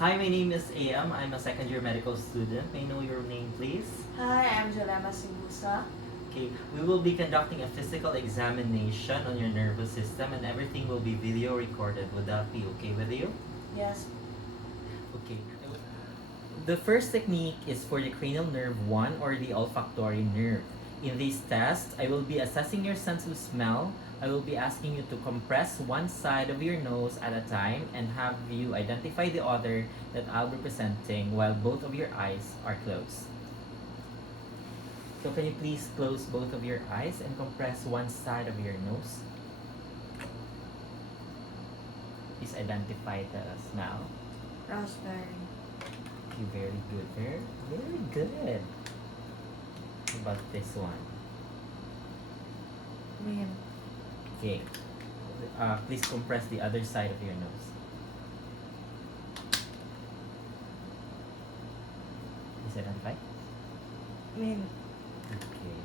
Hi, my name is AM. I'm a second year medical student. May I know your name, please? Hi, I'm Jolema Sibusa. Okay, we will be conducting a physical examination on your nervous system and everything will be video recorded. Would that be okay with you? Yes. Okay. The first technique is for the cranial nerve 1 or the olfactory nerve. In this test, I will be assessing your sense of smell. I will be asking you to compress one side of your nose at a time and have you identify the other that I'll be presenting while both of your eyes are closed. So can you please close both of your eyes and compress one side of your nose? Please identify the smell. Raspberry. Okay, very good. Very good. How about this one? Mint. Okay. Please compress the other side of your nose. Please identify. Mint. Okay.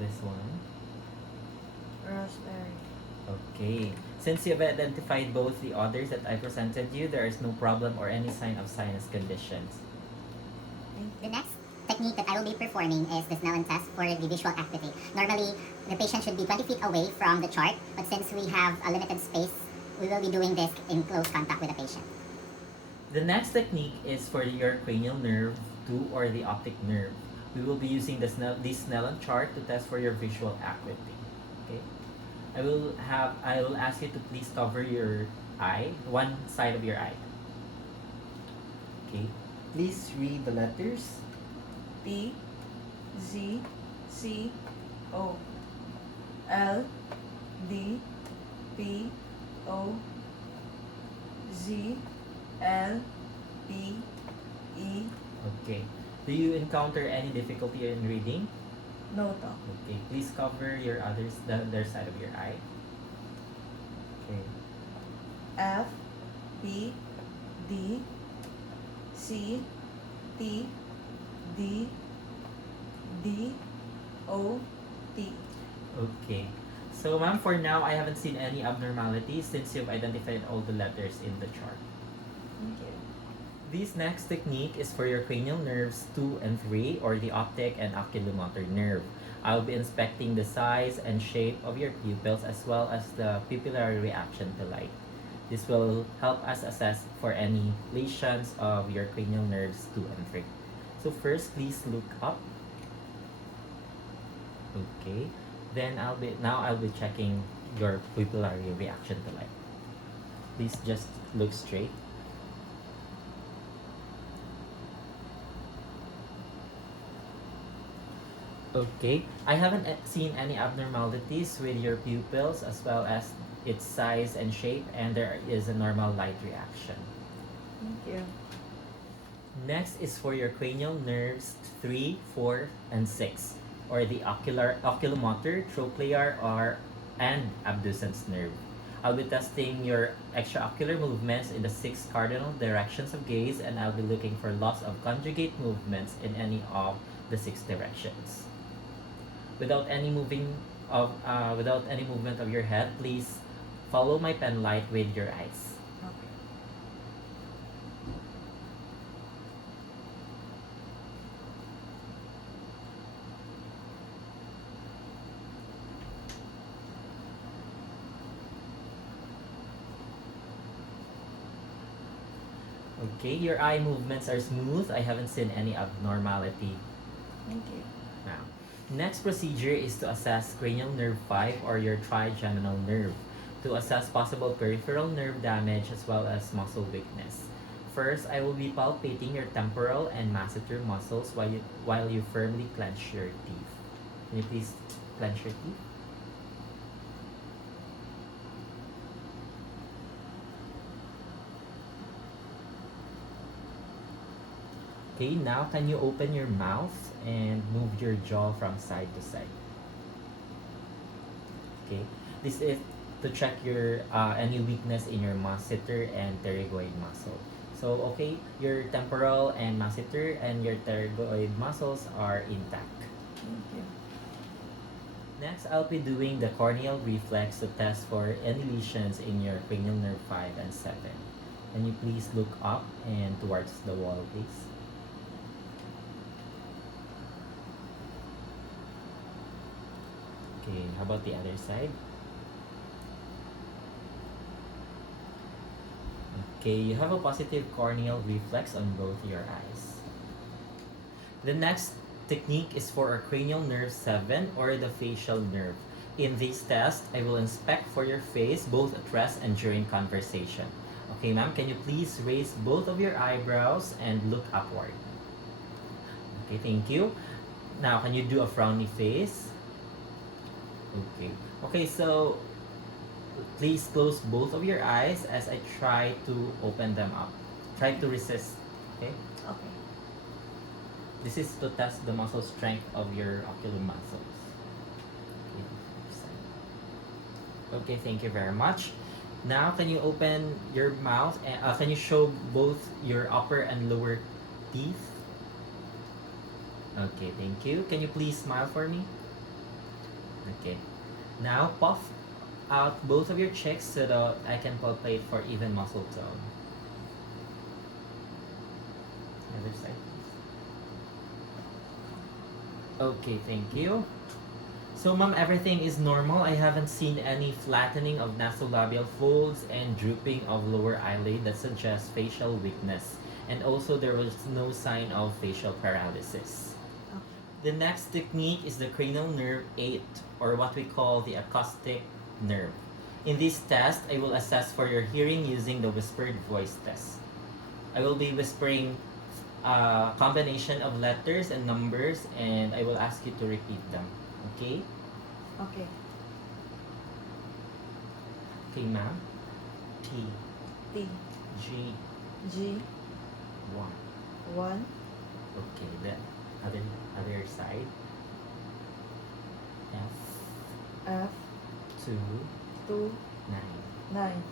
This one. Raspberry. Okay. Since you have identified both the others that I presented you, there is no problem or any sign of sinus conditions. The next technique that I will be performing is the Snellen test for the visual acuity. Normally, the patient should be 20 feet away from the chart, but since we have a limited space, we will be doing this in close contact with the patient. The next technique is for your cranial nerve 2 or the optic nerve. We will be using this Snellen chart to test for your visual acuity. Okay? I will ask you to please cover your eye, one side of your eye. Okay? Please read the letters. P. Z. C. O. L. D. P. O. Z. L. P. E. Okay. Do you encounter any difficulty in reading? No talk. Okay. Please cover the other side of your eye. Okay. F. P. D. C. T. D. D. O. T. Okay. So, ma'am, for now, I haven't seen any abnormalities since you've identified all the letters in the chart. Thank you. This next technique is for your cranial nerves 2 and 3 or the optic and oculomotor nerve. I'll be inspecting the size and shape of your pupils as well as the pupillary reaction to light. This will help us assess for any lesions of your cranial nerves 2 and 3. So first, please look up. Okay. Then I'll be checking your pupillary reaction to light. Please just look straight. Okay, I haven't seen any abnormalities with your pupils as well as its size and shape, and there is a normal light reaction. Thank you. Next is for your cranial nerves 3, 4, and 6, or the oculomotor, trochlear, and abducens nerve. I'll be testing your extraocular movements in the 6 cardinal directions of gaze, and I'll be looking for loss of conjugate movements in any of the 6 directions. Without any movement of your head, please follow my pen light with your eyes. Okay. Okay, your eye movements are smooth. I haven't seen any abnormality. Thank you. Now, next procedure is to assess cranial nerve 5 or your trigeminal nerve to assess possible peripheral nerve damage as well as muscle weakness. First, I will be palpating your temporal and masseter muscles while you firmly clench your teeth. Can you please clench your teeth? Okay, now can you open your mouth and move your jaw from side to side? Okay, this is to check your any weakness in your masseter and pterygoid muscle. So, okay, your temporal and masseter and your pterygoid muscles are intact. Thank you. Next, I'll be doing the corneal reflex to test for any lesions in your cranial nerve 5 and 7. Can you please look up and towards the wall, please? Okay, how about the other side? Okay, you have a positive corneal reflex on both your eyes. The next technique is for our cranial nerve 7 or the facial nerve. In this test, I will inspect for your face both at rest and during conversation. Okay, ma'am, can you please raise both of your eyebrows and look upward? Okay, thank you. Now, can you do a frowny face? Okay. Okay, so please close both of your eyes as I try to open them up. Try to resist. Okay? Okay. This is to test the muscle strength of your ocular muscles. Okay, thank you very much. Now, can you open your mouth and can you show both your upper and lower teeth? Okay, thank you. Can you please smile for me? Okay. Now, puff out both of your cheeks so that I can palpate for even muscle tone. Other side, please. Okay, thank you. So, ma'am, everything is normal. I haven't seen any flattening of nasolabial folds and drooping of lower eyelid that suggests facial weakness. And also, there was no sign of facial paralysis. Okay. The next technique is the cranial nerve 8, or what we call the acoustic nerve. In this test, I will assess for your hearing using the whispered voice test. I will be whispering a combination of letters and numbers, and I will ask you to repeat them. Okay? Okay. Okay, ma'am. T, T, G, G, 1. 1, Okay, the other side. F, F, 2, 2, 9. 9.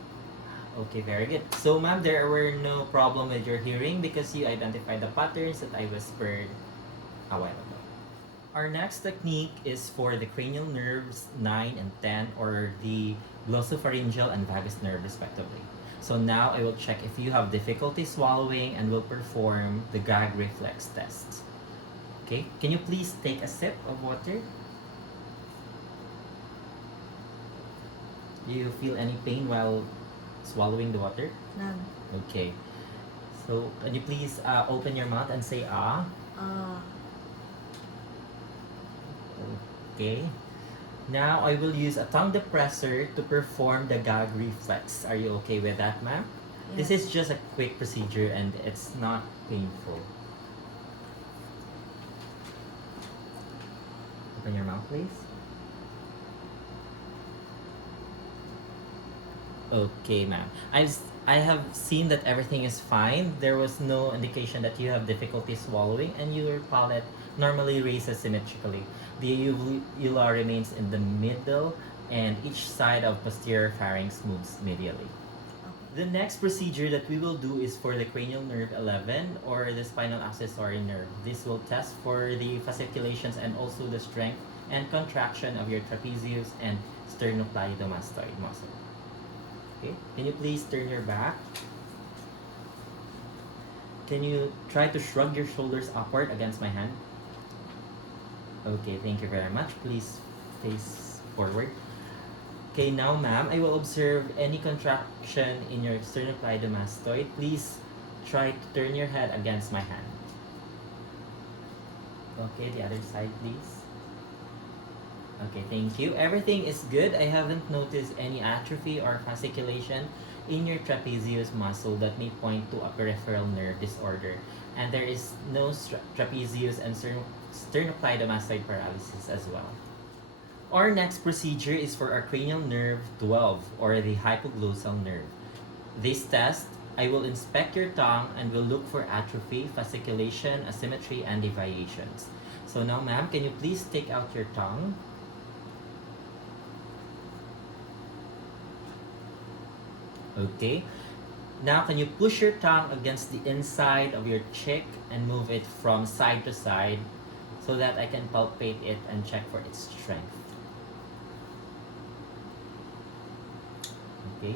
Okay, very good. So, ma'am, there were no problem with your hearing because you identified the patterns that I whispered a while ago. Our next technique is for the cranial nerves 9 and 10, or the glossopharyngeal and vagus nerve respectively. So now I will check if you have difficulty swallowing and will perform the gag reflex test. Okay, can you please take a sip of water? Do you feel any pain while swallowing the water? None. Okay. So can you please open your mouth and say ah? Okay. Now I will use a tongue depressor to perform the gag reflex. Are you okay with that, ma'am? This is just a quick procedure and it's not painful. Open your mouth, please. Okay, ma'am. I have seen that everything is fine. There was no indication that you have difficulty swallowing and your palate normally raises symmetrically. The uvula remains in the middle and each side of posterior pharynx moves medially. The next procedure that we will do is for the cranial nerve 11 or the spinal accessory nerve. This will test for the fasciculations and also the strength and contraction of your trapezius and sternocleidomastoid muscle. Okay, can you please turn your back? Can you try to shrug your shoulders upward against my hand? Okay, thank you very much. Please face forward. Okay, now ma'am, I will observe any contraction in your sternocleidomastoid. Please try to turn your head against my hand. Okay, the other side please. Okay, thank you. Everything is good. I haven't noticed any atrophy or fasciculation in your trapezius muscle that may point to a peripheral nerve disorder. And there is no trapezius and sternocleidomastoid paralysis as well. Our next procedure is for our cranial nerve 12 or the hypoglossal nerve. This test, I will inspect your tongue and will look for atrophy, fasciculation, asymmetry, and deviations. So now ma'am, can you please take out your tongue? Okay. Now, can you push your tongue against the inside of your cheek and move it from side to side so that I can palpate it and check for its strength? Okay.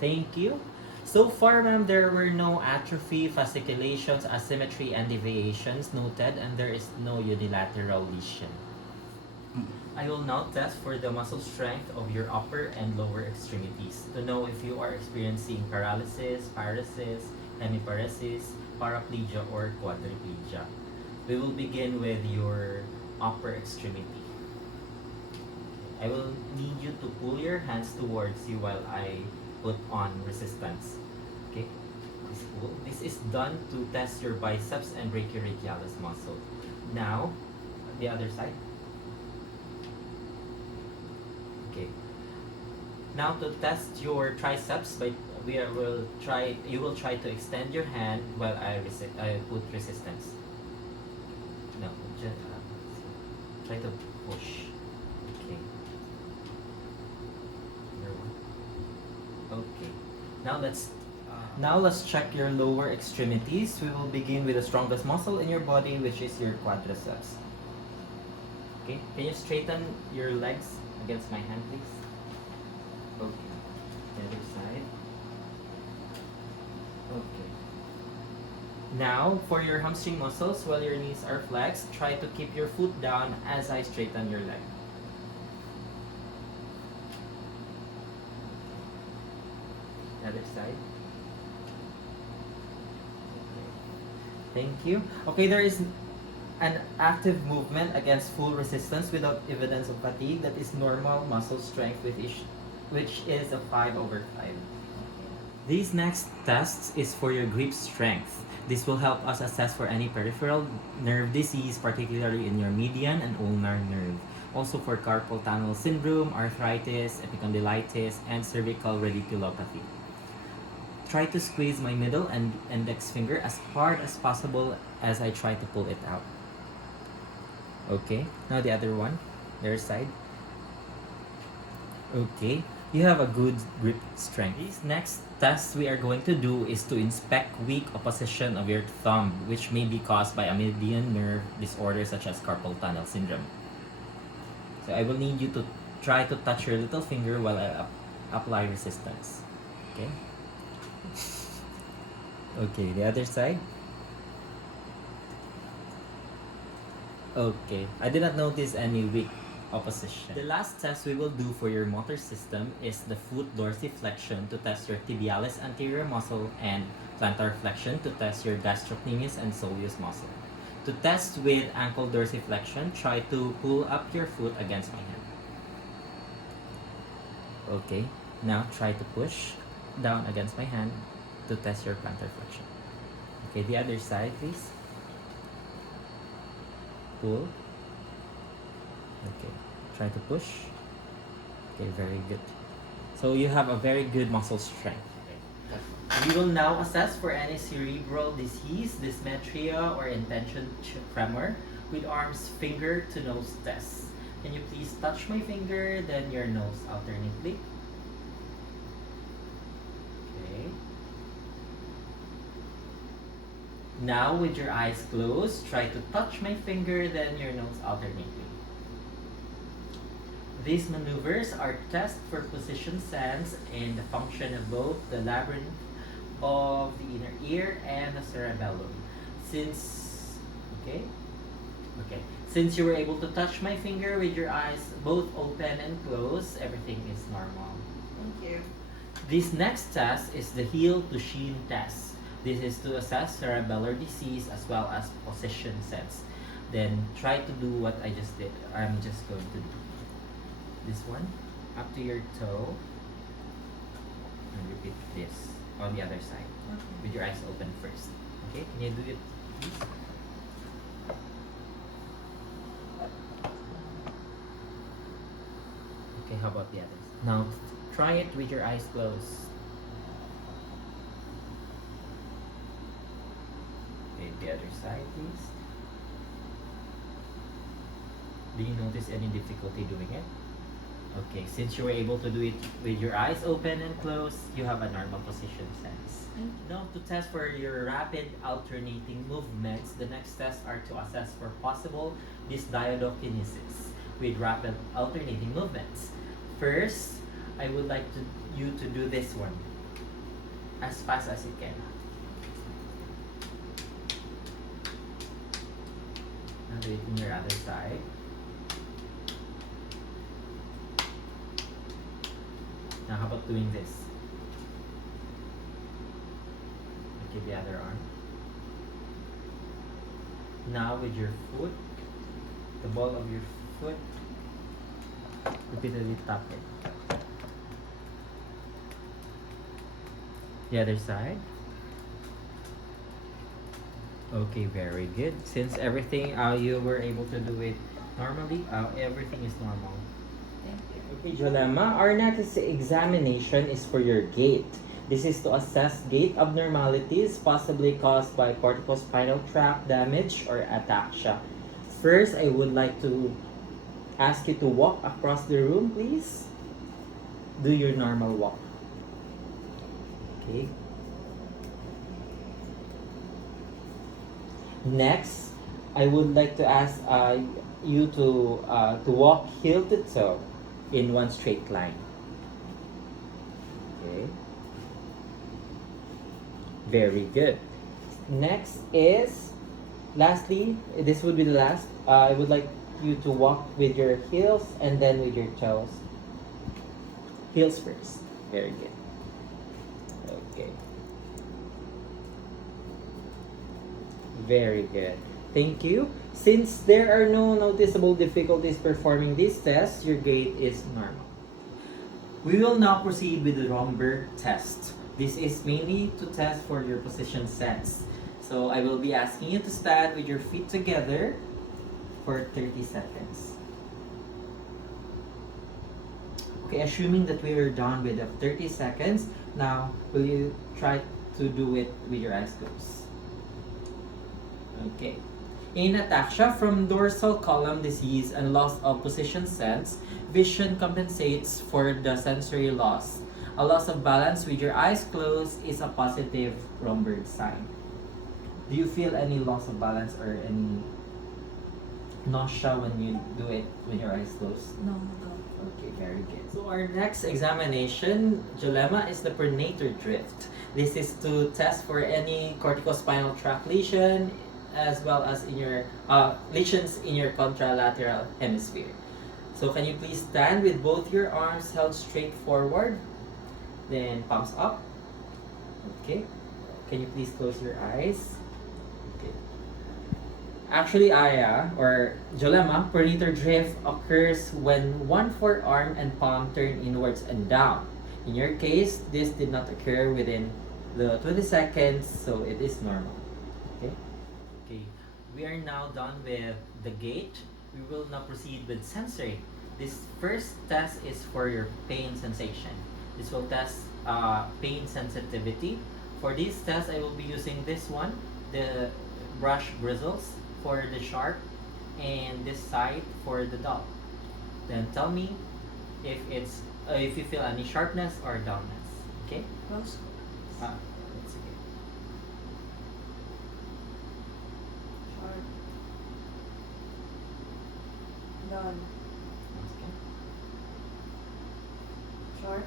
Thank you. So far, ma'am, there were no atrophy, fasciculations, asymmetry, and deviations noted, and there is no unilateral lesion. I will now test for the muscle strength of your upper and lower extremities to know if you are experiencing paralysis, paresis, hemiparesis, paraplegia, or quadriplegia. We will begin with your upper extremity. I will need you to pull your hands towards you while I put on resistance. Okay? This pull. This is done to test your biceps and brachioradialis muscle. Now, the other side. Okay. Now to test your triceps, you will try to extend your hand while I put resistance. No, just try to push. Okay. Another one. Okay. Now let's check your lower extremities. We will begin with the strongest muscle in your body, which is your quadriceps. Okay. Can you straighten your legs against my hand, please? Okay. The other side. Okay. Now, for your hamstring muscles, while your knees are flexed, try to keep your foot down as I straighten your leg. The other side. Okay. Thank you. Okay, there is an active movement against full resistance without evidence of fatigue. That is normal muscle strength, which is a 5/5. These next tests is for your grip strength. This will help us assess for any peripheral nerve disease, particularly in your median and ulnar nerve. Also for carpal tunnel syndrome, arthritis, epicondylitis, and cervical radiculopathy. Try to squeeze my middle and index finger as hard as possible as I try to pull it out. Okay, now the other one, the other side. Okay, you have a good grip strength. These next tests we are going to do is to inspect weak opposition of your thumb, which may be caused by a median nerve disorder such as carpal tunnel syndrome. So I will need you to try to touch your little finger while I apply resistance. Okay? Okay, the other side. Okay, I did not notice any weak opposition. The last test we will do for your motor system is the foot dorsiflexion to test your tibialis anterior muscle and plantar flexion to test your gastrocnemius and soleus muscle. To test with ankle dorsiflexion, try to pull up your foot against my hand. Okay, now try to push down against my hand to test your plantar flexion. Okay, the other side, please. Pull. Okay, try to push. Okay, very good. So you have a very good muscle strength. We will now assess for any cerebral disease, dysmetria, or intention tremor with arms finger to nose test. Can you please touch my finger, then your nose alternately? Okay. Now with your eyes closed, try to touch my finger, then your nose alternately. These maneuvers are tests for position sense and the function of both the labyrinth of the inner ear and the cerebellum. Since you were able to touch my finger with your eyes both open and closed, everything is normal. Thank you. This next test is the heel to shin test. This is to assess cerebellar disease as well as position sense. Then try to do what I just did. I'm just going to do this one up to your toe and repeat this on the other side with your eyes open first. Okay, can you do it please? Okay, how about the others? Now try it with your eyes closed. Okay, the other side please. Do you notice any difficulty doing it? Okay, since you were able to do it with your eyes open and closed, you have a normal position sense. Now to test for your rapid alternating movements, the next tests are to assess for possible dysdiadokinesis with rapid alternating movements. First, I would like you to do this one as fast as you can. Now do it in your other side. Now how about doing this? Okay, the other arm. Now with your foot, the ball of your foot, repeatedly tap it. The other side. Okay, very good. Since everything, you were able to do it normally, everything is normal. Thank you. Okay, Jolema, our next examination is for your gait. This is to assess gait abnormalities possibly caused by corticospinal tract damage or ataxia. First, I would like to ask you to walk across the room, please. Do your normal walk. Okay. Next, I would like to ask you to walk heel to toe in one straight line. Okay. Very good. Next is, lastly, this would be the last. I would like you to walk with your heels and then with your toes. Heels first. Very good. Okay. Very good. Thank you. Since there are no noticeable difficulties performing this test, your gait is normal. We will now proceed with the Romberg test. This is mainly to test for your position sense. So I will be asking you to stand with your feet together for 30 seconds. Okay, assuming that we are done with the 30 seconds, now will you try to do it with your eyes closed? Okay. In ataxia from dorsal column disease and loss of position sense, vision compensates for the sensory loss. A loss of balance with your eyes closed is a positive Romberg sign. Do you feel any loss of balance or any nausea when you do it with your eyes closed? No, no. Okay, very good. So our next examination, Jolema, is the pronator drift. This is to test for any corticospinal tract lesion as well as in your lesions in your contralateral hemisphere. So can you please stand with both your arms held straight forward, then palms up. Okay. Can you please close your eyes? Okay. Actually, Aya or Jolema, pronator drift occurs when one forearm and palm turn inwards and down. In your case, this did not occur within the 20 seconds, so it is normal. Okay. Okay. We are now done with the gait. We will now proceed with sensory. This first test is for your pain sensation. This will test pain sensitivity. For this test, I will be using this one, the brush bristles for the sharp and this side for the dull. Then tell me if you feel any sharpness or dullness. Okay? Close. That's okay. Sharp. Done. Okay. Sharp.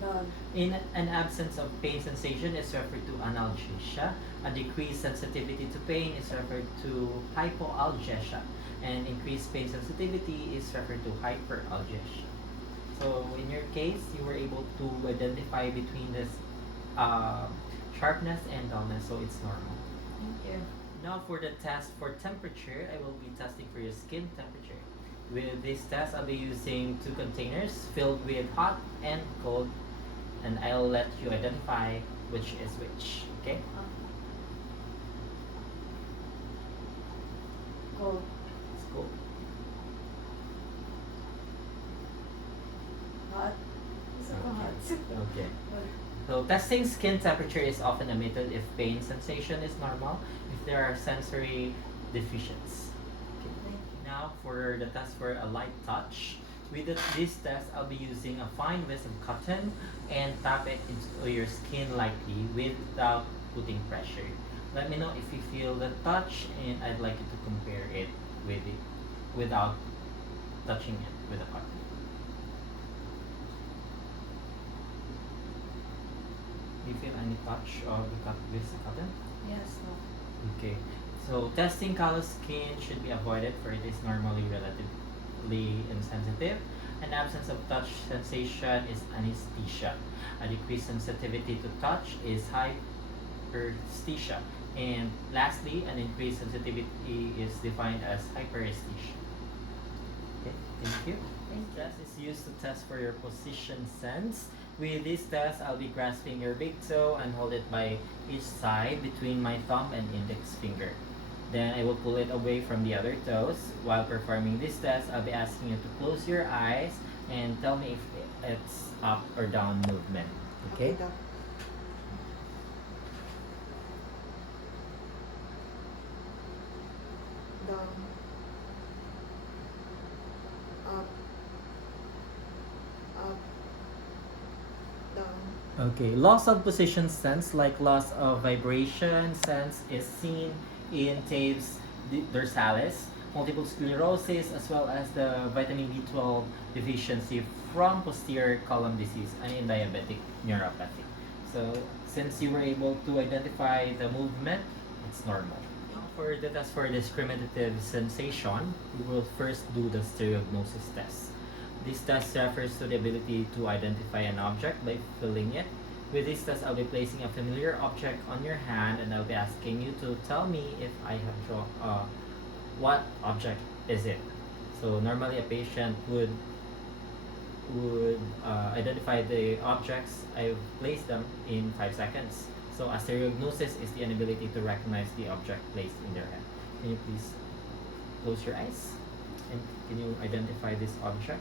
Done. In an absence of pain sensation is referred to analgesia. A decreased sensitivity to pain is referred to hypoalgesia. And increased pain sensitivity is referred to hyperalgesia. So in your case, you were able to identify between this sharpness and dullness, so it's normal. Thank you. Now for the test for temperature, I will be testing for your skin temperature. With this test, I'll be using 2 containers filled with hot and cold, and I'll let you identify which is which. Okay? Cold. It's cool. Hot. Isa ko hot. Okay. So testing skin temperature is often omitted if pain sensation is normal, if there are sensory deficiencies. Okay. Now for the test for a light touch. With this test, I'll be using a fine piece of cotton and tap it into your skin lightly without putting pressure. Let me know if you feel the touch, and I'd like you to compare it with it without touching it. with a cotton. Do you feel any touch of this cotton? Yes, no. Okay. So testing callous skin should be avoided, for it is normally relatively insensitive. An absence of touch sensation is anesthesia. A decreased sensitivity to touch is hyperesthesia. And lastly, an increased sensitivity is defined as hyperesthesia. Okay, thank you. Thank you. Test is used to test for your position sense. With this test, I'll be grasping your big toe and hold it by each side between my thumb and index finger. Then I will pull it away from the other toes. While performing this test, I'll be asking you to close your eyes and tell me if it's up or down movement. Okay? Doc. Down. Up. Up. Down. Okay, loss of position sense, like loss of vibration sense, is seen in Taves dorsalis, multiple sclerosis, as well as the vitamin B12 deficiency from posterior column disease and in diabetic neuropathy. So, since you were able to identify the movement, it's normal. For the test for discriminative sensation, we will first do the stereognosis test. This test refers to the ability to identify an object by feeling it. With this test, I'll be placing a familiar object on your hand and I'll be asking you to tell me if I have drawn what object is it. So normally a patient would identify the objects. I've placed them in 5 seconds. So a stereognosis is the inability to recognize the object placed in their hand. Can you please close your eyes and can you identify this object?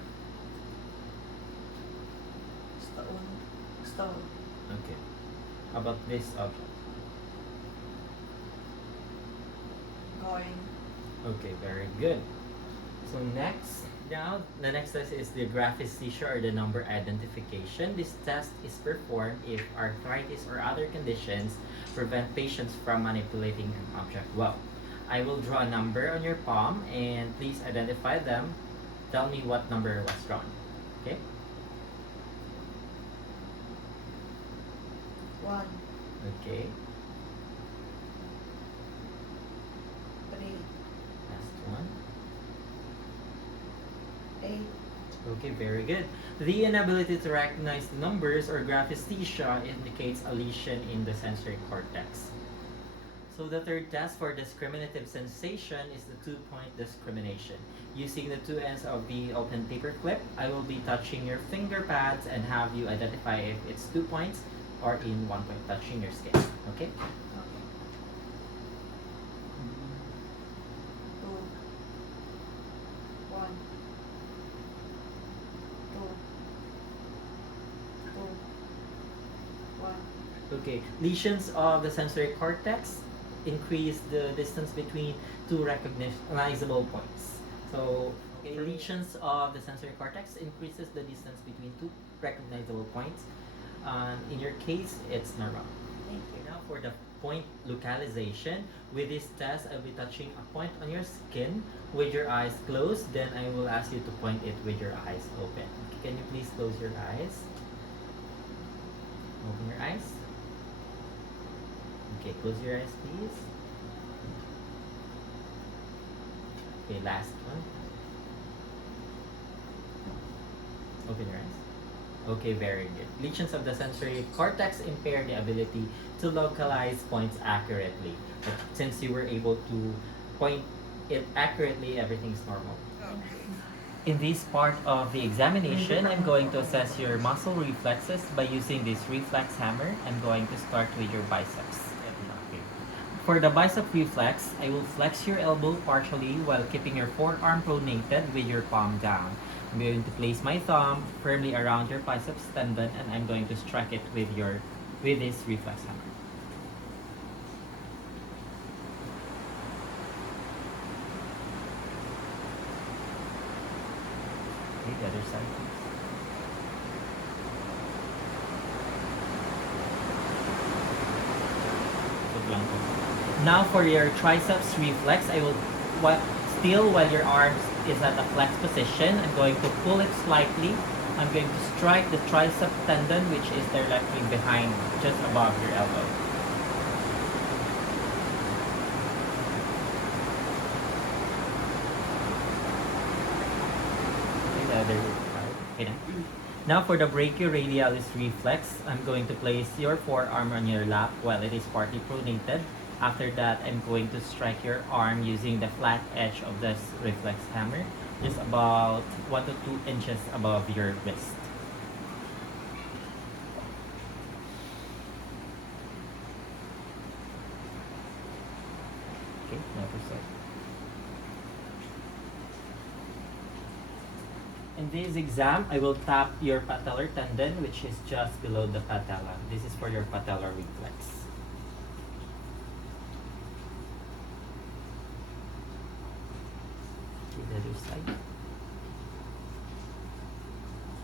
Stone. Stone. Okay. How about this object? Going. Okay, very good. So now the next test is the graphesthesia or the number identification. This test is performed if arthritis or other conditions prevent patients from manipulating an object well. I will draw a number on your palm and please identify them. Tell me what number was drawn. Okay? 1. Okay. 3. Last one. 8. Okay, very good. The inability to recognize the numbers or graphesthesia indicates a lesion in the sensory cortex. So the third test for discriminative sensation is the 2-point discrimination. Using the two ends of the open paper clip, I will be touching your finger pads and have you identify if it's 2 points or in 1 point touching your skin. Okay? Okay. 2. 1. 2. 2. 1. Okay. Lesions of the sensory cortex increase the distance between two recognizable points. So, okay, lesions of the sensory cortex increases the distance between two recognizable points. In your case, it's normal. Thank you. Now for the point localization, with this test, I'll be touching a point on your skin with your eyes closed. Then I will ask you to point it with your eyes open. Okay, can you please close your eyes? Open your eyes. Okay, close your eyes, please. Okay, last one. Open your eyes. Okay, very good. Lesions of the sensory cortex impair the ability to localize points accurately. But since you were able to point it accurately, everything's normal. In this part of the examination, I'm going to assess your muscle reflexes by using this reflex hammer. I'm going to start with your biceps. For the bicep reflex, I will flex your elbow partially while keeping your forearm pronated with your palm down. I'm going to place my thumb firmly around your biceps tendon and I'm going to strike it with this reflex hammer. Okay, the other side, please. Now for your triceps reflex, I will still while your arms is at a flex position. I'm going to pull it slightly. I'm going to strike the tricep tendon, which is directly behind, just above your elbow. Okay, the other side. Okay, na. Now for the brachioradialis reflex, I'm going to place your forearm on your lap while it is partly pronated. After that, I'm going to strike your arm using the flat edge of this reflex hammer, just about 1 to 2 inches above your wrist. Okay, now proceed. In this exam, I will tap your patellar tendon, which is just below the patella. This is for your patellar reflex. Okay, the other side.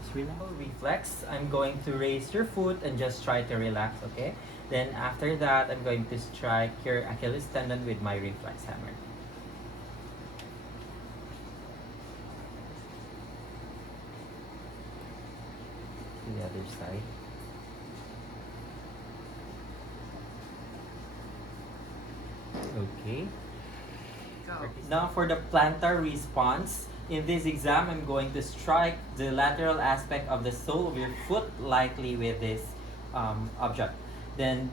Just relax. Reflex, I'm going to raise your foot and just try to relax, okay? Then after that, I'm going to strike your Achilles tendon with my reflex hammer. The other side. Okay. Go. Now for the plantar response. In this exam, I'm going to strike the lateral aspect of the sole of your foot lightly with this object. Then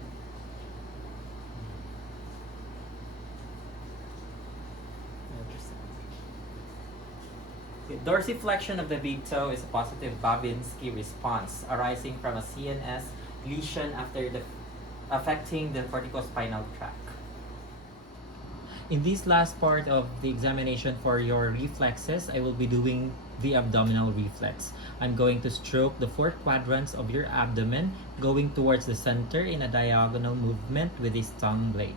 dorsiflexion of the big toe is a positive Babinski response arising from a CNS lesion after the affecting the corticospinal tract. In this last part of the examination for your reflexes, I will be doing the abdominal reflex. I'm going to stroke the 4 quadrants of your abdomen, going towards the center in a diagonal movement with this tongue blade.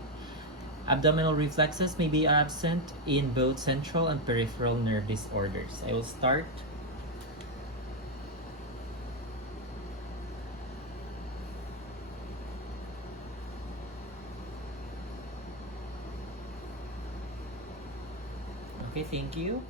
Abdominal reflexes may be absent in both central and peripheral nerve disorders. I will start. Okay, thank you.